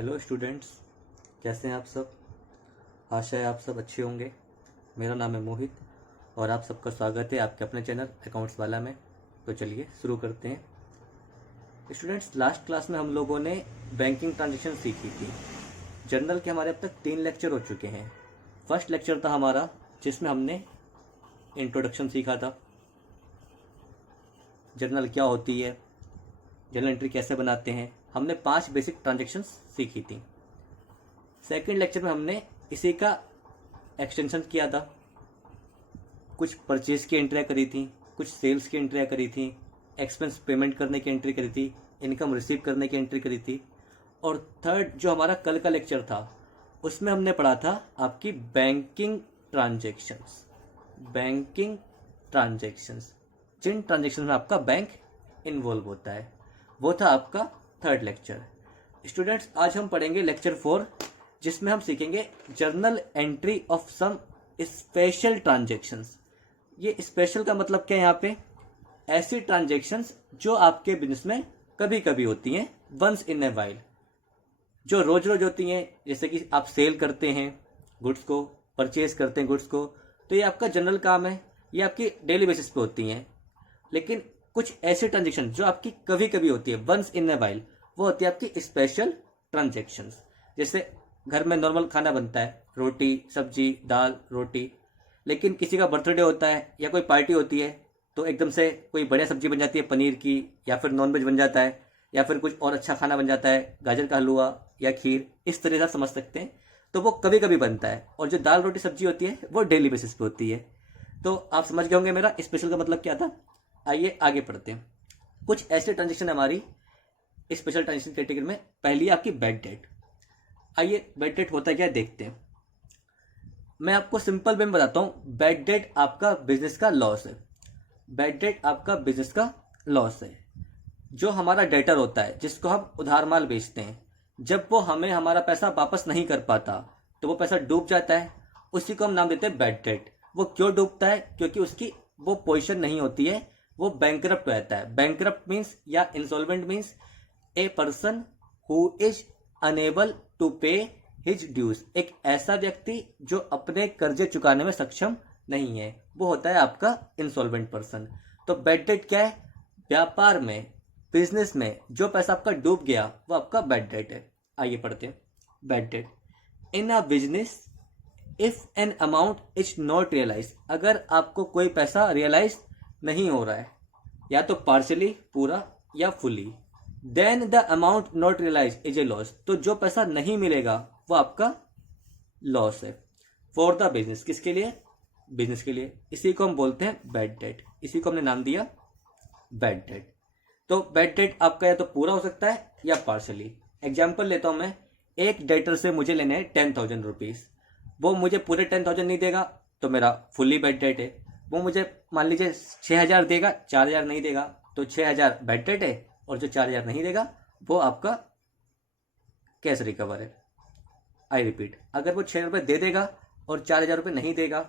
Hello students, कैसे हैं आप सब। आशा है आप सब अच्छे होंगे। मेरा नाम है मोहित और आप सबका स्वागत है आपके अपने चैनल अकाउंट्स वाला में। तो चलिए शुरू करते हैं। स्टूडेंट्स, लास्ट क्लास में हम लोगों ने बैंकिंग ट्रांजेक्शन सीखी थी। जर्नल के हमारे अब तक 3 लेक्चर हो चुके हैं। फर्स्ट लेक्चर था हमारा जिसमें हमने इंट्रोडक्शन सीखा था, जर्नल क्या होती है, जर्नल एंट्री कैसे बनाते हैं। हमने 5 बेसिक ट्रांजेक्शन्स सीखी थी। सेकंड लेक्चर में हमने इसी का एक्सटेंशन किया था। कुछ परचेज की एंट्रियाँ करी थी, कुछ सेल्स की एंट्रियाँ करी थी, एक्सपेंस पेमेंट करने की एंट्री करी थी, इनकम रिसीव करने की एंट्री करी थी। और थर्ड जो हमारा कल का लेक्चर था उसमें हमने पढ़ा था आपकी बैंकिंग ट्रांजेक्शन्स। बैंकिंग ट्रांजेक्शन्स, जिन ट्रांजेक्शन में आपका बैंक इन्वॉल्व होता है, वो था आपका थर्ड लेक्चर। स्टूडेंट्स, आज हम पढ़ेंगे लेक्चर 4 जिसमें हम सीखेंगे journal entry of some special transactions. ये स्पेशल का मतलब क्या है यहाँ पे? ऐसी ट्रांजेक्शन्स जो आपके बिजनेस में कभी कभी होती हैं, वंस इन ए वाइल, जो रोज रोज होती हैं। जैसे कि आप सेल करते हैं गुड्स को, परचेज करते हैं गुड्स को, तो ये आपका जनरल काम है, ये आपकी डेली बेसिस पे होती हैं। लेकिन कुछ ऐसी ट्रांजेक्शन जो आपकी कभी कभी होती है, वंस इन ए वाइल, वो होती है आपकी स्पेशल ट्रांजेक्शन्स। जैसे घर में नॉर्मल खाना बनता है, रोटी सब्जी दाल रोटी, लेकिन किसी का बर्थडे होता है या कोई पार्टी होती है तो एकदम से कोई बढ़िया सब्जी बन जाती है पनीर की, या फिर नॉनवेज बन जाता है, या फिर कुछ और अच्छा खाना बन जाता है, गाजर का हलवा या खीर, इस तरह से आप समझ सकते हैं। तो वो कभी कभी बनता है। और जो दाल रोटी सब्जी होती है वो डेली बेसिस पे होती है। तो आप समझ गए होंगे मेरा स्पेशल का मतलब क्या था। आइए आगे पढ़ते हैं। कुछ ऐसे ट्रांजेक्शन हमारी स्पेशल ट्रांजेक्शन कैटेगरी में। पहली है आपकी बैड डेट। आइए बैड डेट होता क्या है देखते हैं। मैं आपको सिंपल वे में बताता हूं। बैड डेट आपका बिजनेस का लॉस है। बैड डेट आपका बिजनेस का लॉस है। जो हमारा डेटर होता है, जिसको हम उधार माल बेचते हैं, जब वो हमें हमारा पैसा वापस नहीं कर पाता तो वो पैसा डूब जाता है, उसी को हम नाम देते हैं बैड डेट। वो क्यों डूबता है? क्योंकि उसकी वो पोजीशन नहीं होती है, वो बैंकरप्ट रहता है। बैंकरप्ट मीन्स या insolvent means a person who is unable to pay his dues. एक ऐसा व्यक्ति जो अपने कर्जे चुकाने में सक्षम नहीं है, वो होता है आपका इंसॉल्वेंट पर्सन। तो बैड डेट क्या है? व्यापार में, बिजनेस में जो पैसा आपका डूब गया वो आपका बैड डेट है। आइए पढ़ते हैं। Bad debt in a business if an amount is not realise. अगर आपको कोई पैसा रियलाइज नहीं हो रहा है, या तो पार्शली पूरा या fully, then the amount not realise is a loss. तो जो पैसा नहीं मिलेगा वो आपका लॉस है फॉर द बिजनेस। किसके लिए? बिजनेस के लिए। इसी को हम बोलते हैं बैड डेट। इसी को हमने नाम दिया बैड डेट। तो बैड डेट आपका या तो पूरा हो सकता है या पार्शली। एग्जाम्पल लेता हूं मैं। एक डेटर से मुझे लेने हैं 10,000 रुपीज। वो मुझे पूरे 10,000 नहीं देगा तो मेरा फुल्ली बैड डेट है। वो मुझे मान लीजिए 6,000 देगा, 4,000 नहीं देगा, तो 6,000 बैड डेट है, और जो 4,000 नहीं देगा वो आपका कैश रिकवर है। आई रिपीट, अगर वो 6,000 रुपये दे देगा और 4,000 रुपये नहीं देगा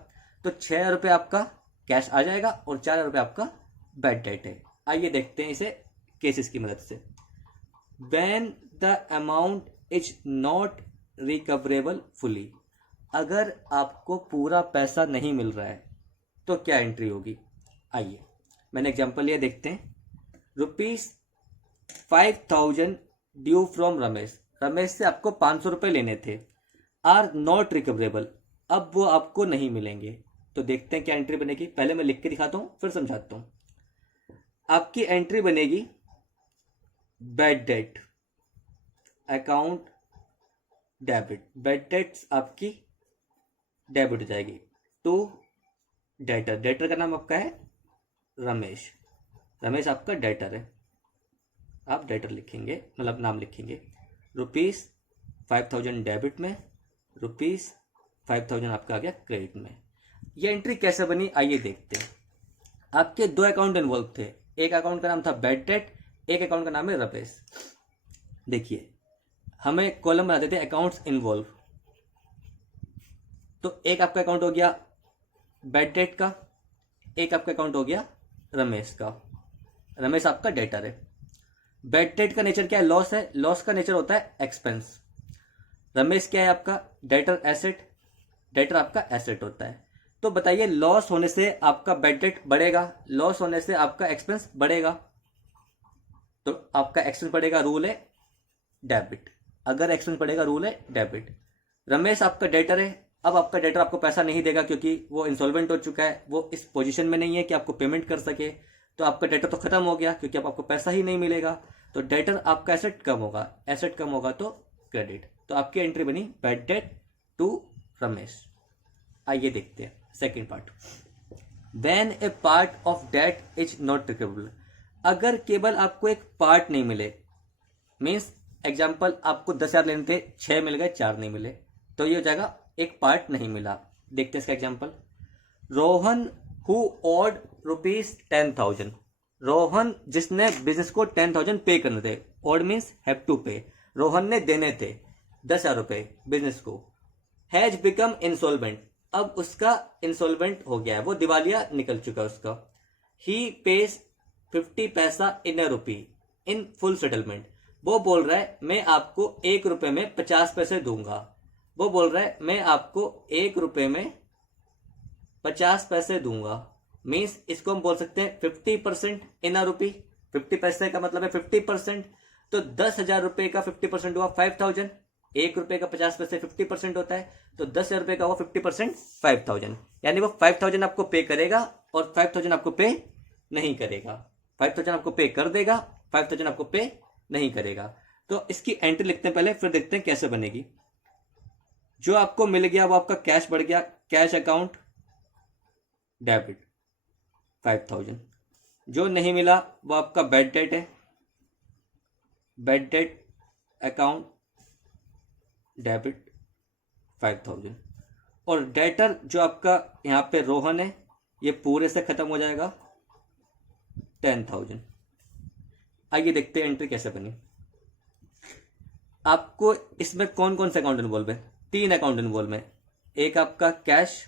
तो 6,000 रुपये आपका कैश आ जाएगा और 4,000 रुपये आपका बैड डेट है। आइए देखते हैं इसे केसेस की मदद से। When the amount is not recoverable fully. अगर आपको पूरा पैसा नहीं मिल रहा है तो क्या एंट्री होगी? आइए मैंने एग्जांपल लिया, देखते हैं। ₹5,000 ड्यू फ्रॉम रमेश। रमेश से आपको 500 रुपये लेने थे, आर नॉट रिकवरेबल। अब वो आपको नहीं मिलेंगे, तो देखते हैं क्या एंट्री बनेगी। पहले मैं लिख के दिखाता हूं फिर समझाता हूं। आपकी एंट्री बनेगी bad debt account debit. Bad debts आपकी डेबिट हो जाएगी टू डेटर। डेटर का नाम आपका है रमेश। रमेश आपका डेटर है, आप डेटर लिखेंगे, मतलब नाम लिखेंगे। ₹5,000 डेबिट में, ₹5,000 आपका आ गया क्रेडिट में। ये एंट्री कैसे बनी आइए देखते हैं। आपके 2 अकाउंट इन्वॉल्व थे। एक अकाउंट का नाम था बैड डेट, एक अकाउंट का नाम है रमेश। देखिए हमें कॉलम बनाते थे अकाउंट्स इन्वॉल्व। तो एक आपका अकाउंट हो गया बैड डेट का, एक आपका अकाउंट हो गया रमेश का। रमेश आपका डेटर है। बैड डेट का नेचर क्या है? लॉस है। लॉस का नेचर होता है एक्सपेंस। रमेश क्या है आपका? डेटर एसेट, डेटर आपका एसेट होता है। तो बताइए लॉस होने से आपका बैड डेट बढ़ेगा, लॉस होने से आपका एक्सपेंस बढ़ेगा, तो आपका एक्सपेंस बढ़ेगा, रूल है डेबिट। अगर एक्सपेंस बढ़ेगा रूल है डेबिट। रमेश आपका डेटर है, अब आपका डेटर आपको पैसा नहीं देगा क्योंकि वो इंसॉल्वेंट हो चुका है, वो इस पोजीशन में नहीं है कि आपको पेमेंट कर सके, तो आपका डेटर तो खत्म हो गया क्योंकि अब आपको पैसा ही नहीं मिलेगा। तो डेटर आपका एसेट कम होगा, एसेट कम होगा तो क्रेडिट। तो आपकी एंट्री बनी बैड डेट टू रमेश। आइए देखते हैं second part. When a part of debt is not recoverable, अगर केवल आपको एक पार्ट नहीं मिले, मीन्स एग्जाम्पल आपको 10,000 लेने थे, 6 मिल गए, 4 नहीं मिले, तो ये हो जाएगा एक पार्ट नहीं मिला। देखते हैं इसका example. Rohan who owed ₹10,000, Rohan जिसने बिजनेस को 10,000 पे करने थे, ओड मीन्स हैव टू पे, रोहन ने देने थे 10,000 रुपए बिजनेस को, हैज बिकम इंसॉल्वेंट, अब उसका इंसॉल्वेंट हो गया है, वो दिवालिया निकल चुका है उसका। ही पेज 50 पैसा इन अ रुपी इन फुल सेटलमेंट, वो बोल रहा है मैं आपको 1 रुपए में 50 पैसे दूंगा, वो बोल रहा है मैं आपको 1 रुपए में 50 पैसे दूंगा, मीन्स इसको हम बोल सकते हैं 50% इन अ रुपी। 50 पैसे का मतलब है 50%, तो 10,000 रुपए का 50% हुआ 5,000, 1 रुपए का 50 पैसे 50% होता है, तो 10,000 रुपए का हुआ 50% 5,000, यानी वो 5,000 आपको पे करेगा और 5,000 आपको पे नहीं करेगा। 5,000 आपको पे कर देगा, 5,000 आपको पे नहीं करेगा। तो इसकी एंट्री लिखते हैं पहले, फिर देखते हैं कैसे बनेगी। जो आपको मिल गया वो आपका कैश बढ़ गया, कैश अकाउंट डेबिट 5,000। जो नहीं मिला वो आपका बैड डेट है, बैड डेट अकाउंट डेबिट 5,000। और डेटर जो आपका यहाँ पे रोहन है, ये पूरे से खत्म हो जाएगा 10,000। आइए देखते हैं एंट्री कैसे बनी। आपको इसमें कौन कौन से अकाउंट इन्वॉल्व है? 3 अकाउंट इन्वॉल्व है, एक आपका कैश,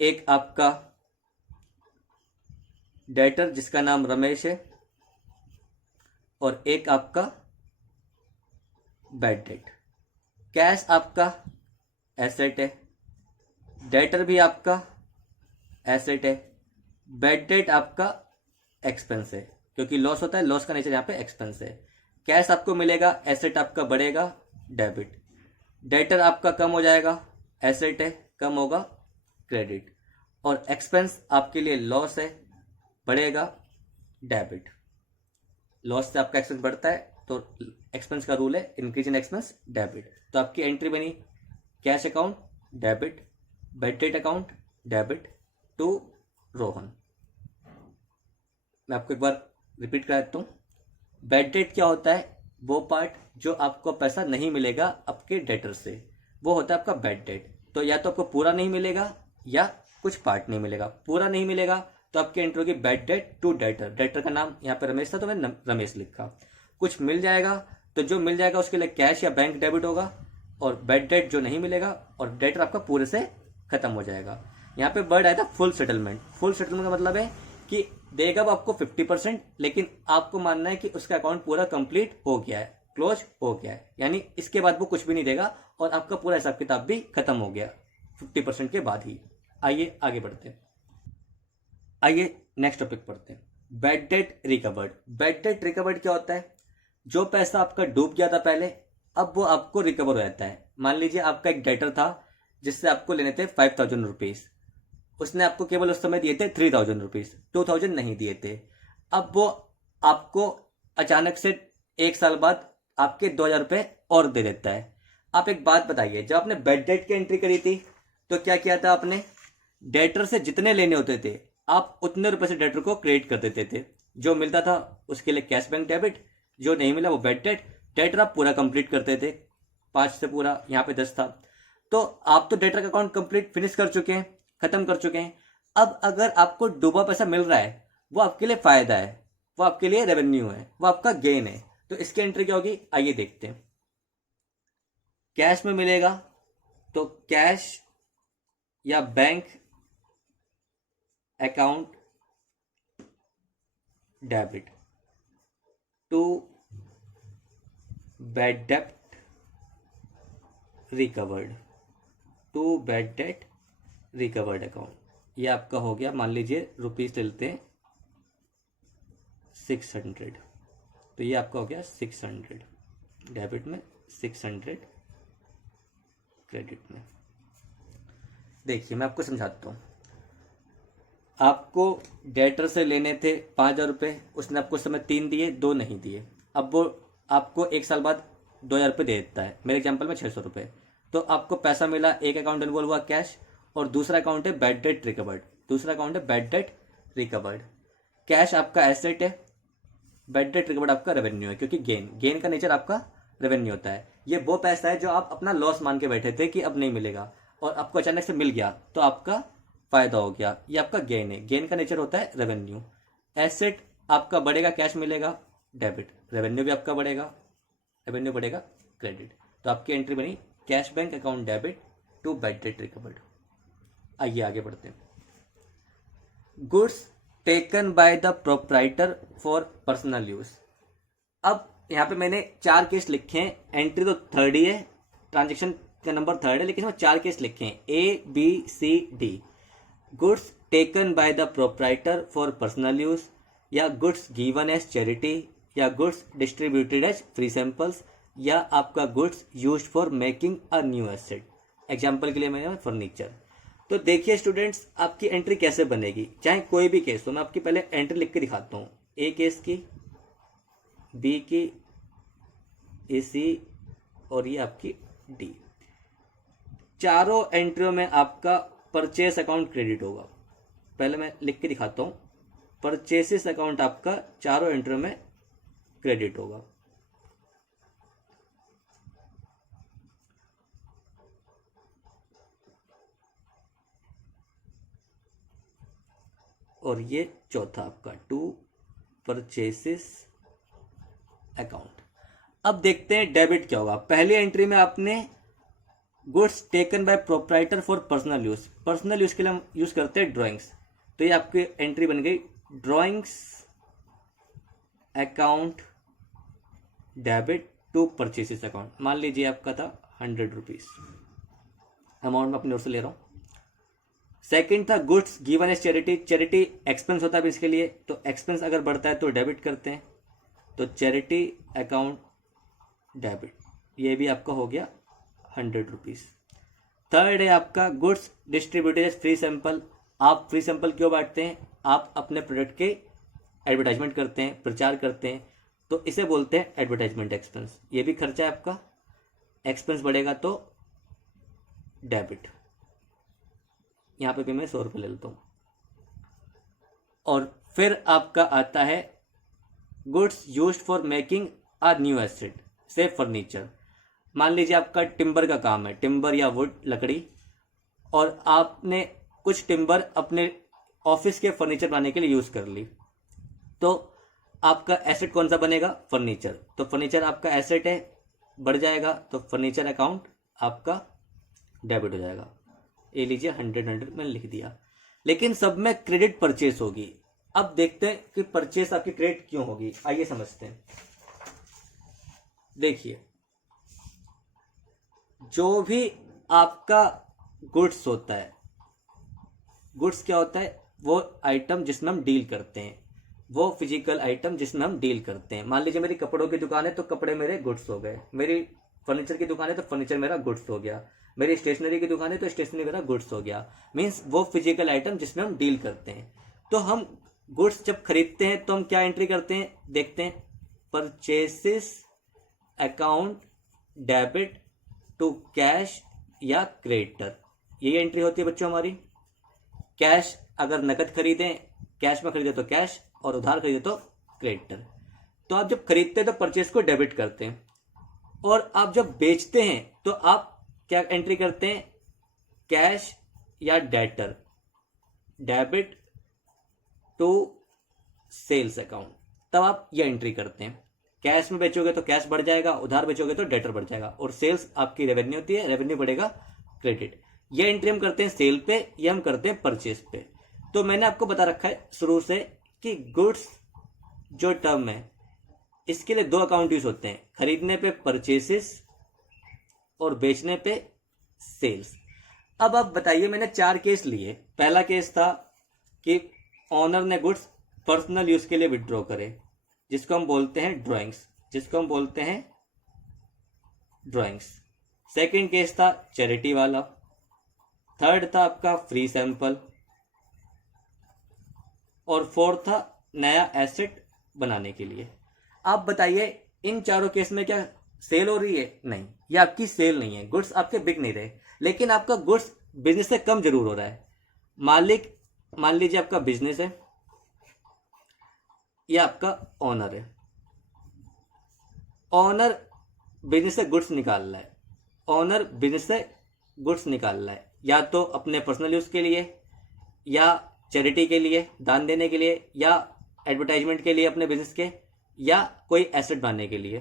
एक आपका डेटर जिसका नाम रमेश है, और एक आपका बैड डेट। कैश आपका एसेट है, डेटर भी आपका एसेट है, बैड डेट आपका एक्सपेंस है, क्योंकि लॉस होता है, लॉस का नेचर यहाँ पे एक्सपेंस है। कैश आपको मिलेगा, एसेट आपका बढ़ेगा डेबिट, डेटर आपका कम हो जाएगा, एसेट है कम होगा क्रेडिट, और एक्सपेंस आपके लिए लॉस है, बढ़ेगा डेबिट। लॉस से आपका एक्सपेंस बढ़ता है तो एक्सपेंस का रूल है इंक्रीज इन एक्सपेंस डेबिट। तो आपकी एंट्री बनी cash account debit, bad debt account debit to Rohan. मैं आपको एक बार रिपीट करा देता हूँ। बैड डेट क्या होता है? वो पार्ट जो आपको पैसा नहीं मिलेगा आपके डेटर से, वो होता है आपका बैड डेट। तो या तो आपको पूरा नहीं मिलेगा या कुछ पार्ट नहीं मिलेगा। पूरा नहीं मिलेगा तो आपकी एंट्री होगी bad debt to debtor, debtor का नाम यहाँ पे रमेश था तो मैंने रमेश लिखा। कुछ मिल जाएगा तो जो मिल जाएगा उसके लिए कैश या बैंक डेबिट होगा, और बैड डेट जो नहीं मिलेगा और डेटर आपका पूरे से खत्म हो जाएगा। यहाँ पे वर्ड आया था फुल सेटलमेंट। फुल सेटलमेंट का मतलब है कि देगा वो आपको 50%, लेकिन आपको मानना है कि उसका अकाउंट पूरा कंप्लीट हो गया है, क्लोज हो गया है, यानी इसके बाद वो कुछ भी नहीं देगा और आपका पूरा हिसाब किताब भी खत्म हो गया 50% के बाद ही। आइए आगे बढ़ते हैं। आइए नेक्स्ट टॉपिक पढ़ते हैं, bad debt recovered. Bad debt recovered क्या होता है? जो पैसा आपका डूब गया था पहले, अब वो आपको रिकवर हो जाता है। मान लीजिए आपका एक डेटर था जिससे आपको लेने थे 5,000 रुपीज, उसने आपको केवल उस समय दिए थे 3,000 रुपीज, 2,000 नहीं दिए थे। अब वो आपको अचानक से 1 साल बाद आपके 2,000 रुपये और दे देता है। आप एक बात बताइए, जब आपने बैड डेट की एंट्री करी थी तो क्या किया था आपने? डेटर से जितने लेने होते थे आप उतने रुपए से डेटर को क्रेडिट कर देते थे। जो मिलता था उसके लिए कैश बैंक डेबिट, जो नहीं मिला वो बैड डेट। डेटर आप पूरा कंप्लीट करते थे, 5 से पूरा, यहाँ पे 10 था, तो आप तो डेटर का अकाउंट कंप्लीट फिनिश कर चुके हैं, खत्म कर चुके हैं। अब अगर आपको डूबा पैसा मिल रहा है वो आपके लिए फायदा है, वो आपके लिए रेवेन्यू है, वो आपका गेन है। तो इसकी एंट्री क्या होगी आइए देखते हैं। कैश में मिलेगा तो कैश या bank account debit to bad debt recovered, to bad debt recovered account. ये आपका हो गया, मान लीजिए रुपीज़ लेते हैं 600, तो ये आपका हो गया 600 डेबिट में, 600 क्रेडिट में। देखिए मैं आपको समझाता हूँ। आपको डेटर से लेने थे 5,000 रुपये, उसने आपको समय 3 दिए, 2 नहीं दिए। अब वो आपको 1 साल बाद 2,000 रुपये दे देता है, मेरे एग्जांपल में 600 रुपये। तो आपको पैसा मिला, एक अकाउंट इन्वॉल्व हुआ कैश, और दूसरा अकाउंट है बैड डेट रिकवर्ड। दूसरा अकाउंट है बैड डेट रिकवर्ड। कैश आपका एसेट है, बैड डेट रिकवर्ड आपका रेवेन्यू है, क्योंकि गेन का नेचर आपका रेवेन्यू होता है। ये वो पैसा है जो आप अपना लॉस मान के बैठे थे कि अब नहीं मिलेगा, और आपको अचानक से मिल गया तो आपका फायदा हो गया, ये आपका गेन है। गेन का नेचर होता है रेवेन्यू। एसेट आपका बढ़ेगा, कैश मिलेगा, डेबिट। रेवेन्यू भी आपका बढ़ेगा, रेवेन्यू बढ़ेगा, क्रेडिट। तो आपकी एंट्री बनी cash bank account debit to bad debt recovered. आइए आगे बढ़ते हैं। Goods taken by the proprietor for personal use. अब यहाँ पे मैंने 4 केस लिखे हैं। एंट्री तो 3rd ही है, ट्रांजेक्शन का नंबर 3rd है, लेकिन वो 4 केस लिखे हैं, A, B, C, D। Goods taken by the proprietor for personal use, या गुड्स गिवन एज चैरिटी, या goods distributed as free samples, या आपका goods used for making a new asset. Example के लिए मैंने फर्नीचर। तो देखिए स्टूडेंट्स, आपकी एंट्री कैसे बनेगी, चाहे कोई भी केस हो। मैं आपकी पहले एंट्री लिख के दिखाता हूँ, A केस की, B की, AC, और ये आपकी D। चारों एंट्रियों में आपका परचेस अकाउंट क्रेडिट होगा। पहले मैं लिख के दिखाता हूँ, परचेसिस अकाउंट आपका चारों एंट्रियों में क्रेडिट होगा। और ये चौथा आपका टू परचेसिस अकाउंट। अब देखते हैं डेबिट क्या होगा। पहली एंट्री में आपने goods taken bye proprietor for personal use. Personal use के लिए हम यूज करते हैं ड्राइंग्स, तो ये आपकी एंट्री बन गई drawings account debit to purchases account. मान लीजिए आपका था 100 रुपीज, अमाउंट मैं अपनी ओर से ले रहा हूं। सेकंड था goods given as charity. Charity expense होता है इसके लिए, तो एक्सपेंस अगर बढ़ता है तो डेबिट करते हैं, तो चैरिटी अकाउंट डेबिट, ये भी आपका हो गया 100 रुपीज। थर्ड है आपका goods distributed as free sample. आप फ्री सैंपल क्यों बांटते हैं, आप अपने प्रोडक्ट के एडवर्टाइजमेंट करते हैं, प्रचार करते हैं, तो इसे बोलते हैं एडवर्टाइजमेंट एक्सपेंस। ये भी खर्चा है आपका, एक्सपेंस बढ़ेगा तो डेबिट। यहां पे भी मैं 100 रुपये ले लेता हूं। और फिर आपका आता है goods used for making a new asset, से फर्नीचर। मान लीजिए आपका टिम्बर का काम है, टिम्बर या वुड, लकड़ी, और आपने कुछ टिम्बर अपने ऑफिस के फर्नीचर बनाने के लिए यूज कर ली, तो आपका एसेट कौन सा बनेगा, फर्नीचर। तो फर्नीचर आपका एसेट है, बढ़ जाएगा, तो फर्नीचर अकाउंट आपका डेबिट हो जाएगा। ये लीजिए 100 मैंने लिख दिया, लेकिन सब में क्रेडिट परचेस होगी। अब देखते हैं कि परचेस आपकी क्रेडिट क्यों होगी, आइए समझते हैं। देखिए, जो भी आपका गुड्स होता है, गुड्स क्या होता है, वो आइटम जिसमें हम डील करते हैं, वो फिजिकल आइटम जिसमें हम डील करते हैं। मान लीजिए मेरी कपड़ों की दुकान है तो कपड़े मेरे गुड्स हो गए, मेरी फर्नीचर की दुकान है तो फर्नीचर मेरा गुड्स हो गया, मेरी स्टेशनरी की दुकान है तो स्टेशनरी मेरा गुड्स हो गया। मीन्स वो फिजिकल आइटम जिसमें हम डील करते हैं। तो हम गुड्स जब खरीदते हैं तो हम क्या एंट्री करते हैं, देखते हैं, परचेसिस अकाउंट डेबिट टू कैश या क्रेडिटर, यही एंट्री होती है बच्चों हमारी। कैश अगर नकद खरीदें, कैश में खरीदे तो कैश, और उधार खरीदे तो क्रेडिटर। तो आप जब खरीदते हैं तो परचेस को डेबिट करते हैं, और आप जब बेचते हैं तो आप क्या एंट्री करते हैं, कैश या debtor, debit to sales account, तब आप ये एंट्री करते हैं। कैश में बेचोगे तो कैश बढ़ जाएगा, उधार बेचोगे तो डेटर बढ़ जाएगा, और सेल्स आपकी रेवेन्यू होती है, रेवेन्यू बढ़ेगा, क्रेडिट। ये एंट्री हम करते हैं सेल पे, ये हम करते हैं परचेस पे। तो मैंने आपको बता रखा है शुरू से कि गुड्स जो टर्म है, इसके लिए 2 अकाउंट यूज होते हैं, खरीदने पे परचेसिस और बेचने पे सेल्स। अब आप बताइए, मैंने 4 केस लिए। पहला केस था कि ऑनर ने गुड्स पर्सनल यूज के लिए विड्रॉ करे, जिसको हम बोलते हैं ड्राइंग्स। सेकंड केस था चैरिटी वाला। थर्ड था आपका फ्री सैंपल। और फोर्थ था नया एसेट बनाने के लिए। आप बताइए, इन चारों केस में क्या सेल हो रही है? नहीं, ये आपकी सेल नहीं है, गुड्स आपके बिक नहीं रहे, लेकिन आपका गुड्स बिजनेस से कम जरूर हो रहा है। मान लीजिए आपका बिजनेस है या आपका ऑनर है। ऑनर बिजनेस से गुड्स निकाल रहा है, या तो अपने पर्सनल यूज के लिए, या चैरिटी के लिए, दान देने के लिए, या एडवर्टाइजमेंट के लिए अपने बिजनेस के, या कोई एसेट बनाने के लिए।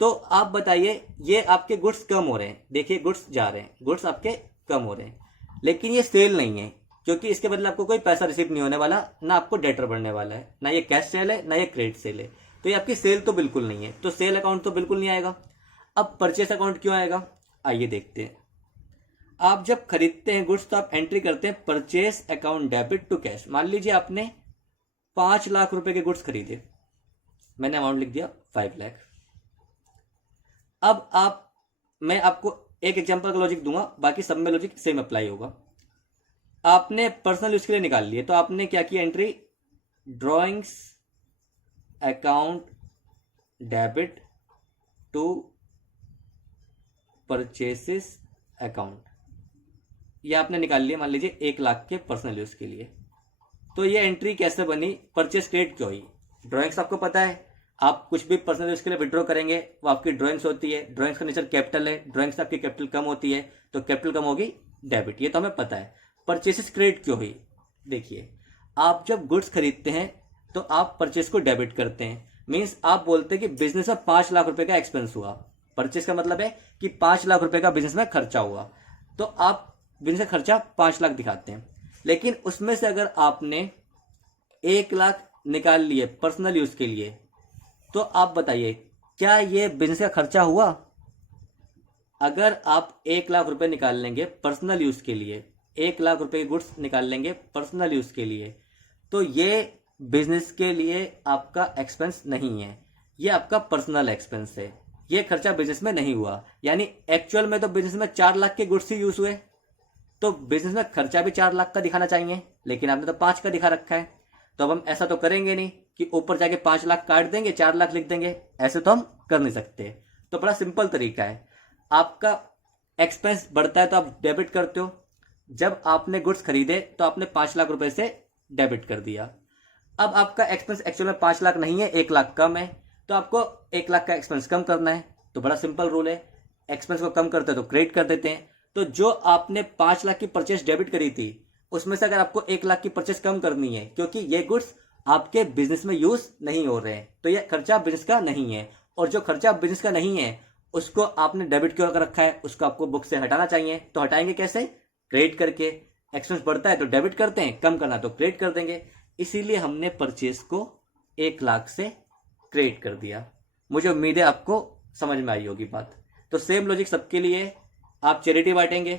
तो आप बताइए, ये आपके गुड्स कम हो रहे हैं। देखिए, गुड्स जा रहे हैं, गुड्स आपके कम हो रहे हैं, लेकिन ये सेल नहीं है, क्योंकि इसके बदले आपको कोई पैसा रिसीव नहीं होने वाला, ना आपको डेटर बढ़ने वाला है, ना ये कैश सेल है, ना ये क्रेडिट सेल है। तो ये आपकी सेल तो बिल्कुल नहीं है, तो सेल अकाउंट तो बिल्कुल नहीं आएगा। अब परचेस अकाउंट क्यों आएगा, आइए देखते हैं। आप जब खरीदते हैं गुड्स तो आप एंट्री करते हैं purchase account debit to cash. मान लीजिए आपने 5 लाख रुपए के गुड्स खरीदे, मैंने अमाउंट लिख दिया 5 लाख। अब मैं आपको एक एग्जांपल का लॉजिक दूंगा, बाकी सब में लॉजिक सेम अप्लाई होगा। आपने पर्सनल यूज के लिए निकाल लिए, तो आपने क्या किया, entry drawings account debit to purchases account, ये आपने निकाल लिया मान लीजिए 1 लाख के पर्सनल यूज के लिए। तो ये एंट्री कैसे बनी, परचेस क्रेडिट क्यों हुई? ड्रॉइंग्स आपको पता है, आप कुछ भी पर्सनल यूज के लिए विड्रॉ करेंगे वो आपकी ड्रॉइंग्स होती है। ड्रॉइंग्स का नेचर कैपिटल है, ड्रॉइंग्स आपकी कैपिटल कम होती है, तो कैपिटल कम होगी डेबिट, ये तो हमें पता है। परचेसेस क्रेडिट क्यों हुई? देखिए, आप जब गुड्स खरीदते हैं तो आप परचेस को डेबिट करते हैं। मीन्स आप बोलते हैं कि बिजनेस में 5 लाख रुपए का एक्सपेंस हुआ। परचेस का मतलब है कि 5 लाख रुपए का बिजनेस में खर्चा हुआ, तो आप बिजनेस का खर्चा 5 लाख दिखाते हैं। लेकिन उसमें से अगर आपने 1 लाख निकाल लिए पर्सनल यूज के लिए, तो आप बताइए क्या ये बिजनेस का खर्चा हुआ? अगर आप 1 लाख रुपए निकाल लेंगे पर्सनल यूज के लिए, 1 लाख रुपए के गुड्स निकाल लेंगे पर्सनल यूज के लिए, तो ये बिजनेस के लिए आपका एक्सपेंस नहीं है, ये आपका पर्सनल एक्सपेंस है। ये खर्चा बिजनेस में नहीं हुआ, यानी एक्चुअल में तो बिजनेस में 4 लाख के गुड्स ही यूज हुए, तो बिजनेस में खर्चा भी 4 लाख का दिखाना चाहिए, लेकिन आपने तो 5 का दिखा रखा है। तो अब हम ऐसा तो करेंगे नहीं कि ऊपर जाके 5 लाख काट देंगे 4 लाख लिख देंगे, ऐसे तो हम कर नहीं सकते। तो बड़ा सिंपल तरीका है, आपका एक्सपेंस बढ़ता है तो आप डेबिट करते हो। जब आपने गुड्स खरीदे तो आपने 5 लाख रुपए से डेबिट कर दिया। अब आपका एक्सपेंस एक्चुअल में 5 लाख नहीं है, 1 लाख कम है, तो आपको 1 लाख का एक्सपेंस कम करना है। तो बड़ा सिंपल रूल है, एक्सपेंस को कम करते हैं तो क्रेडिट कर देते हैं। तो जो आपने 5 लाख की परचेस डेबिट करी थी, उसमें से अगर आपको 1 लाख की परचेस कम करनी है, क्योंकि ये गुड्स आपके बिजनेस में यूज नहीं हो रहे हैं, तो ये खर्चा बिजनेस का नहीं है। और जो खर्चा बिजनेस का नहीं है उसको आपने डेबिट क्यों कर रखा है, उसको आपको बुक से हटाना चाहिए। तो हटाएंगे कैसे? क्रेडिट करके। एक्सपेंस बढ़ता है तो डेबिट करते हैं, कम करना तो क्रेडिट कर देंगे। इसीलिए हमने परचेस को 1 लाख से क्रेडिट कर दिया। मुझे उम्मीद है आपको समझ में आई होगी बात। तो सेम लॉजिक सबके लिए। आप चैरिटी बांटेंगे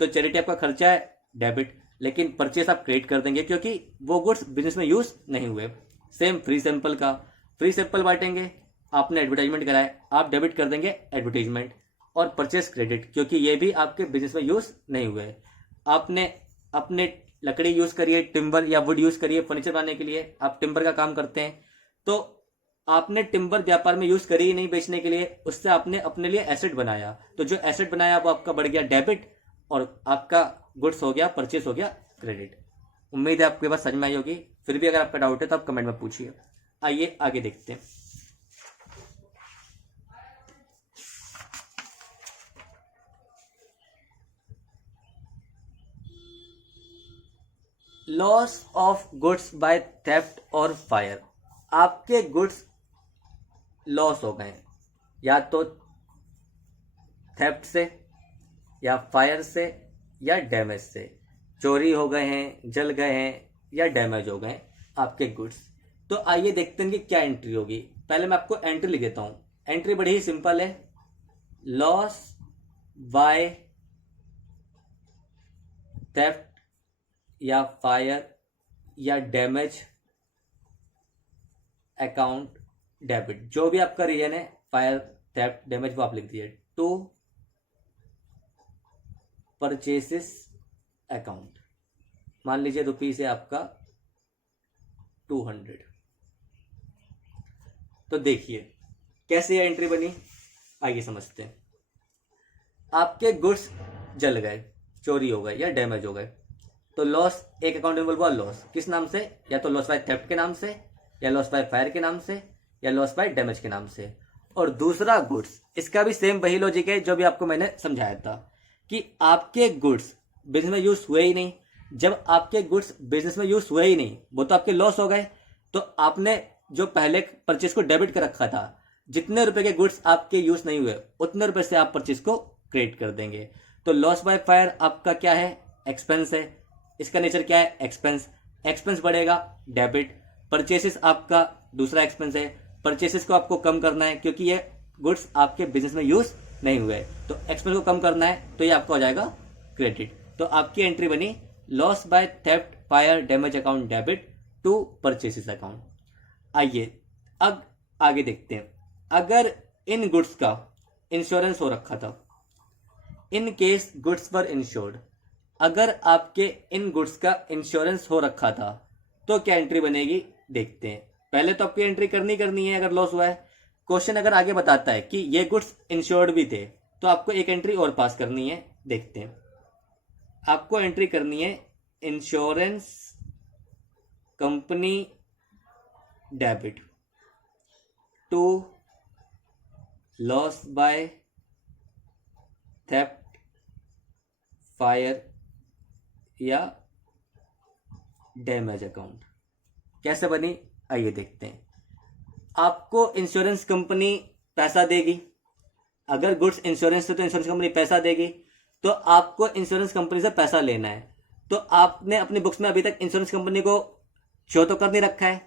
तो चैरिटी आपका खर्चा है डेबिट, लेकिन परचेस आप क्रेडिट कर देंगे क्योंकि वो गुड्स बिजनेस में यूज नहीं हुए। सेम फ्री सैंपल का, फ्री सैंपल बांटेंगे, आपने एडवर्टाइजमेंट कराए, आप डेबिट कर देंगे एडवर्टाइजमेंट, और परचेस क्रेडिट क्योंकि ये भी आपके बिजनेस में यूज नहीं हुए। आपने अपने लकड़ी यूज करिए, टिम्बर या वुड यूज करिए फर्नीचर बनाने के लिए, आप टिम्बर का काम करते हैं, तो आपने टिम्बर व्यापार में यूज करी ही नहीं बेचने के लिए, उससे आपने अपने लिए एसेट बनाया, तो जो एसेट बनाया वो आपका बढ़ गया डेबिट, और आपका गुड्स हो गया, परचेस हो गया क्रेडिट। उम्मीद है आपके पास समझ में आई होगी। फिर भी अगर आपका डाउट है तो आप कमेंट में पूछिए। आइए आगे देखते हैं। Loss of goods by theft और फायर। आपके गुड्स लॉस हो गए, या तो थेफ्ट से, या फायर से, या डैमेज से। चोरी हो गए हैं, जल गए हैं, या डैमेज हो गए आपके गुड्स। तो आइए देखते हैं कि क्या एंट्री होगी। पहले मैं आपको एंट्री लिख देता हूं। एंट्री बड़ी ही सिंपल है, लॉस बाय थेफ्ट या फायर या डैमेज अकाउंट डेबिट, जो भी आपका रीजन है, फायर थेफ्ट डैमेज, वो आप लिख दीजिए। टू परचेसेस अकाउंट, मान लीजिए रुपीज है आपका 200। तो देखिए कैसे ये एंट्री बनी, आइए समझते हैं। आपके गुड्स जल गए, चोरी हो गए या डैमेज हो गए, तो लॉस एक अकाउंट में बोलूंगा लॉस किस नाम से, या तो लॉस बाय थेफ्ट के नाम से, या लॉस बाय फायर के नाम से, या लॉस बाय डैमेज के नाम से। और दूसरा गुड्स, इसका भी सेम वही लॉजिक है जो भी आपको मैंने समझाया था कि आपके गुड्स बिजनेस में यूज हुए ही नहीं। जब आपके गुड्स बिजनेस में यूज हुए ही नहीं, वो तो आपके लॉस हो गए। तो आपने जो पहले परचेज को डेबिट कर रखा था, जितने रुपए के गुड्स आपके यूज नहीं हुए उतने रुपए से आप परचेज को क्रेडिट कर देंगे। तो लॉस बाय फायर आपका क्या है, एक्सपेंस है, इसका नेचर क्या है, एक्सपेंस। एक्सपेंस बढ़ेगा, डेबिट। परचेसेस आपका दूसरा एक्सपेंस है, परचेसेस को आपको कम करना है क्योंकि ये गुड्स आपके बिजनेस में यूज नहीं हुए, तो एक्सपेंस को कम करना है, तो ये आपका हो जाएगा क्रेडिट। तो आपकी एंट्री बनी loss by theft fire damage account debit to purchases account. आइए अब आगे देखते हैं। अगर इन गुड्स का इंश्योरेंस हो रखा था, इन केस गुड्स पर इंश्योर्ड, अगर आपके इन गुड्स का इंश्योरेंस हो रखा था तो क्या एंट्री बनेगी, देखते हैं। पहले तो आपकी एंट्री करनी है अगर लॉस हुआ है। क्वेश्चन अगर आगे बताता है कि ये गुड्स इंश्योर्ड भी थे तो आपको एक एंट्री और पास करनी है, देखते हैं। आपको एंट्री करनी है insurance company debit to loss by theft fire या डैमेज अकाउंट। कैसे बनी, आइए देखते हैं। आपको इंश्योरेंस कंपनी पैसा देगी, अगर गुड्स इंश्योरेंस है तो इंश्योरेंस कंपनी पैसा देगी, तो आपको इंश्योरेंस कंपनी से पैसा लेना है। तो आपने अपनी बुक्स में अभी तक इंश्योरेंस कंपनी को शो तो कर नहीं रखा है।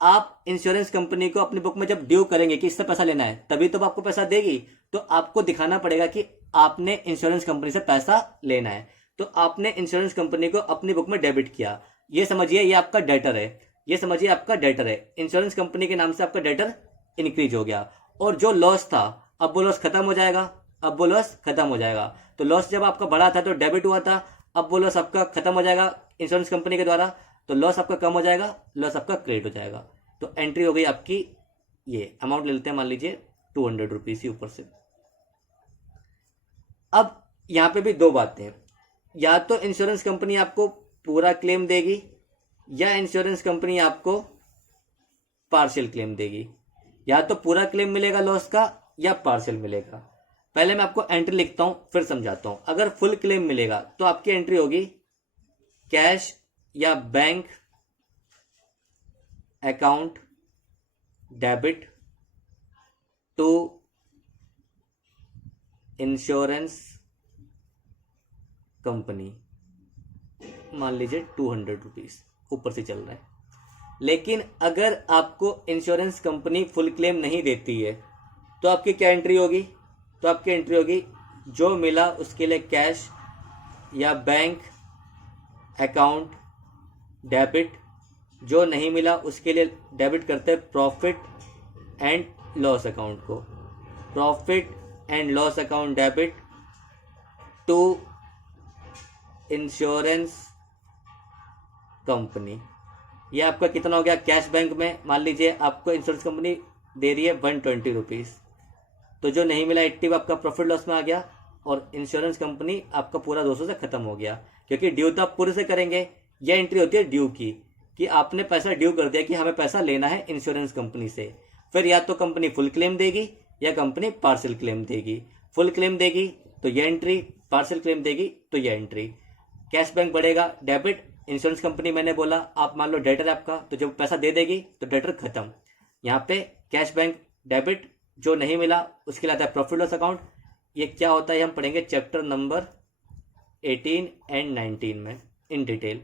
आप इंश्योरेंस कंपनी को अपनी बुक में जब ड्यू करेंगे कि इससे पैसा लेना है, तभी तो आपको पैसा देगी। तो आपको दिखाना पड़ेगा कि आपने इंश्योरेंस कंपनी से पैसा लेना है। तो आपने इंश्योरेंस कंपनी को अपनी बुक में डेबिट किया, ये समझिए ये आपका डेटर है, ये समझिए आपका डेटर है। इंश्योरेंस कंपनी के नाम से आपका डेटर इंक्रीज हो गया, और जो लॉस था अब वो लॉस खत्म हो जाएगा, अब वो लॉस खत्म हो जाएगा। तो लॉस जब आपका बढ़ा था तो डेबिट हुआ था, अब वो लॉस आपका खत्म हो जाएगा इंश्योरेंस कंपनी के द्वारा, तो लॉस आपका कम हो जाएगा, लॉस आपका क्रेडिट हो जाएगा। तो एंट्री हो गई आपकी, ये अमाउंट ले लेते हैं मान लीजिए 200 रुपीज ही ऊपर से। अब यहां पे भी दो बातें, या तो इंश्योरेंस कंपनी आपको पूरा क्लेम देगी या इंश्योरेंस कंपनी आपको पार्शियल क्लेम देगी। या तो पूरा क्लेम मिलेगा लॉस का या पार्शियल मिलेगा। पहले मैं आपको एंट्री लिखता हूं फिर समझाता हूं। अगर फुल क्लेम मिलेगा तो आपकी एंट्री होगी कैश या bank account debit to insurance company, मान लीजिए 200 रुपीज ऊपर से चल रहा है। लेकिन अगर आपको इंश्योरेंस कंपनी फुल क्लेम नहीं देती है तो आपकी क्या एंट्री होगी, तो आपकी एंट्री होगी जो मिला उसके लिए कैश या बैंक अकाउंट डेबिट, जो नहीं मिला उसके लिए डेबिट करते हैं प्रॉफिट एंड लॉस अकाउंट को, profit and loss account debit to insurance company. ये आपका कितना हो गया, कैश बैंक में मान लीजिए आपको इंश्योरेंस कंपनी दे रही है 120 रुपीज़, तो जो नहीं मिला 80 आपका प्रॉफिट लॉस में आ गया, और इंश्योरेंस कंपनी आपका पूरा 200 से खत्म हो गया, क्योंकि ड्यू तो आप पूरे से करेंगे। यह एंट्री होती है ड्यू की, कि आपने पैसा ड्यू कर दिया कि हमें पैसा लेना है इंश्योरेंस कंपनी से। फिर या तो कंपनी फुल क्लेम देगी या कंपनी पार्शियल क्लेम देगी। फुल क्लेम देगी तो ये एंट्री, पार्शियल क्लेम देगी तो ये एंट्री। कैश बैंक बढ़ेगा, डेबिट इंश्योरेंस कंपनी मैंने बोला, आप मान लो डेटर है आपका, तो जब पैसा दे देगी तो डेटर खत्म। यहाँ पे कैश बैंक डेबिट, जो नहीं मिला उसके लिए आता है प्रॉफिट लॉस अकाउंट। ये क्या होता है हम पढ़ेंगे चैप्टर नंबर 18 एंड 19 में इन डिटेल।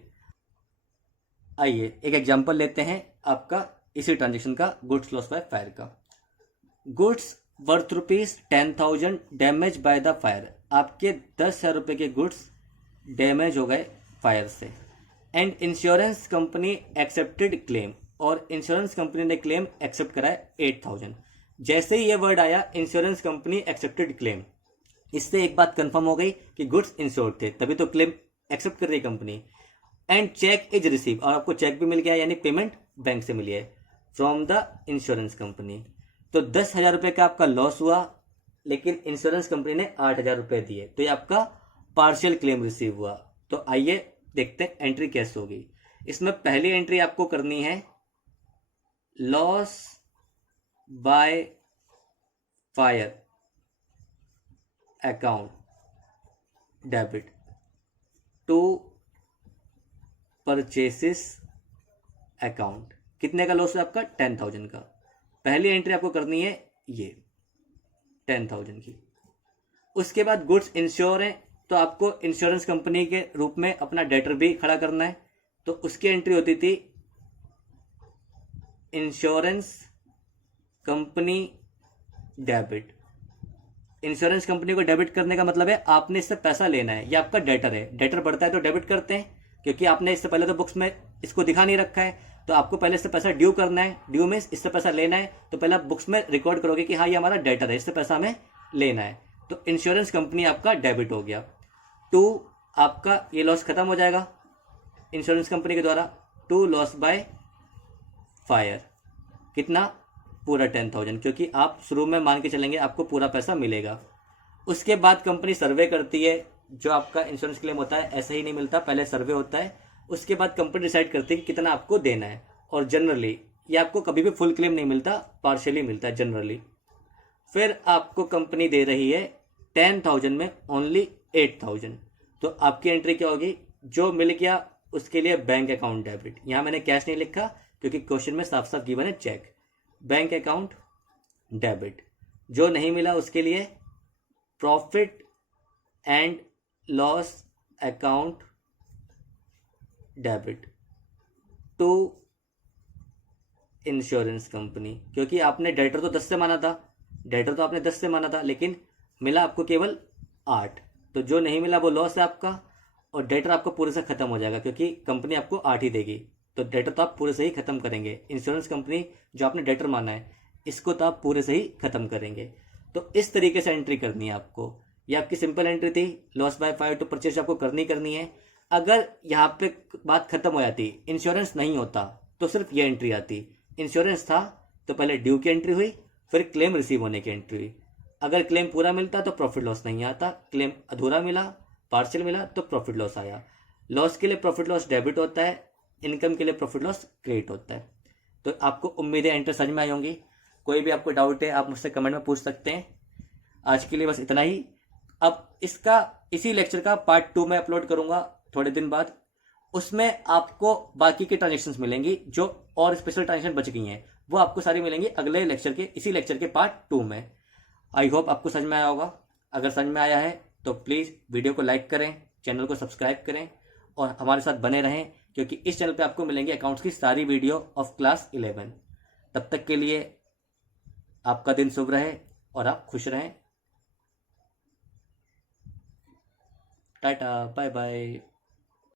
आइए एक एग्जांपल लेते हैं आपका इसी ट्रांजेक्शन का, गुड्स लॉस बाय फायर का। Goods worth ₹10,000 damage by the fire, आपके 10,000 रुपये के गुड्स डैमेज हो गए फायर से। And insurance company accepted claim, और इंश्योरेंस कंपनी ने क्लेम एक्सेप्ट करा है 8,000। जैसे ही ये वर्ड आया इंश्योरेंस कंपनी एक्सेप्टेड क्लेम, इससे एक बात कंफर्म हो गई कि गुड्स इंश्योर्ड थे, तभी तो क्लेम एक्सेप्ट कर रही है company. And cheque is receive, और आपको चेक भी मिल गया, यानी पेमेंट बैंक से मिली है फ्रॉम द इंश्योरेंस कंपनी। तो 10,000 रुपये का आपका लॉस हुआ, लेकिन इंश्योरेंस कंपनी ने 8,000 रुपये दिए, तो ये आपका पार्शियल क्लेम रिसीव हुआ। तो आइए देखते हैं एंट्री कैसे होगी। इसमें पहली एंट्री आपको करनी है loss by fire account debit to purchases account. कितने का लॉस है आपका? 10,000 का। पहली एंट्री आपको करनी है ये 10,000 की। उसके बाद गुड्स इंश्योर है, तो आपको इंश्योरेंस कंपनी के रूप में अपना डेटर भी खड़ा करना है। तो उसकी एंट्री होती थी insurance company debit. Insurance company को डेबिट करने का मतलब है आपने इससे पैसा लेना है, ये आपका डेटर है। डेटर बढ़ता है तो डेबिट करते हैं, क्योंकि आपने इससे पहले तो बुक्स में इसको दिखा नहीं रखा है, तो आपको पहले इससे पैसा ड्यू करना है। ड्यू मीन्स इससे पैसा लेना है, तो पहले आप बुक्स में रिकॉर्ड करोगे कि हाँ ये हमारा डेटर है, इससे पैसा हमें लेना है। तो इंश्योरेंस कंपनी आपका डेबिट हो गया। टू आपका ये लॉस खत्म हो जाएगा इंश्योरेंस कंपनी के द्वारा। टू लॉस बाय फायर, कितना? पूरा 10,000, क्योंकि आप शुरू में मान के चलेंगे आपको पूरा पैसा मिलेगा। उसके बाद कंपनी सर्वे करती है, जो आपका इंश्योरेंस क्लेम होता है ऐसे ही नहीं मिलता, पहले सर्वे होता है। उसके बाद कंपनी डिसाइड करती है कि कितना आपको देना है, और जनरली ये आपको कभी भी फुल क्लेम नहीं मिलता, पार्शियली मिलता है जनरली। फिर आपको कंपनी दे रही है 10,000 में ओनली 8,000, तो आपकी एंट्री क्या होगी? जो मिल गया उसके लिए बैंक अकाउंट डेबिट। यहाँ मैंने कैश नहीं लिखा क्योंकि क्वेश्चन में साफ साफ गिवन है चेक। Bank account debit. जो नहीं मिला उसके लिए profit and loss account debit to insurance company, क्योंकि आपने डेटर तो 10 से माना था, डेटर तो आपने 10 से माना था, लेकिन मिला आपको केवल 8, तो जो नहीं मिला वो लॉस है आपका, और डेटर आपको पूरे से खत्म हो जाएगा, क्योंकि कंपनी आपको 8 ही देगी, तो डेटर तो आप पूरे से ही खत्म करेंगे। इंश्योरेंस कंपनी जो आपने डेटर माना है इसको तो आप पूरे से ही खत्म करेंगे। तो इस तरीके से एंट्री करनी है आपको। ये आपकी सिंपल एंट्री थी, loss by fire to purchase आपको करनी है। अगर यहाँ पे बात खत्म हो जाती, इंश्योरेंस नहीं होता, तो सिर्फ ये एंट्री आती। इंश्योरेंस था तो पहले ड्यू की एंट्री हुई, फिर क्लेम रिसीव होने की एंट्री हुई। अगर क्लेम पूरा मिलता तो प्रॉफिट लॉस नहीं आता, क्लेम अधूरा मिला, पार्शियल मिला, तो प्रॉफिट लॉस आया। लॉस के लिए प्रॉफिट लॉस डेबिट होता है, इनकम के लिए प्रॉफिट लॉस क्रेडिट होता है। तो आपको उम्मीद है एंट्री समझ में आई होंगी। कोई भी आपको डाउट है आप मुझसे कमेंट में पूछ सकते हैं। आज के लिए बस इतना ही। अब इसका इसी लेक्चर का पार्ट 2 में अपलोड करूंगा थोड़े दिन बाद। उसमें आपको बाकी की ट्रांजेक्शन्स मिलेंगी, जो और स्पेशल ट्रांजेक्शन बच गई हैं वो आपको सारी मिलेंगी अगले लेक्चर के, इसी लेक्चर के पार्ट 2 में। आई होप आपको समझ में आया होगा। अगर समझ में आया है तो प्लीज़ वीडियो को लाइक करें, चैनल को सब्सक्राइब करें और हमारे साथ बने रहें, क्योंकि इस चैनल पे आपको मिलेंगे अकाउंट्स की सारी वीडियो ऑफ क्लास 11। तब तक के लिए आपका दिन शुभ रहे और आप खुश रहें। Tata, bye bye.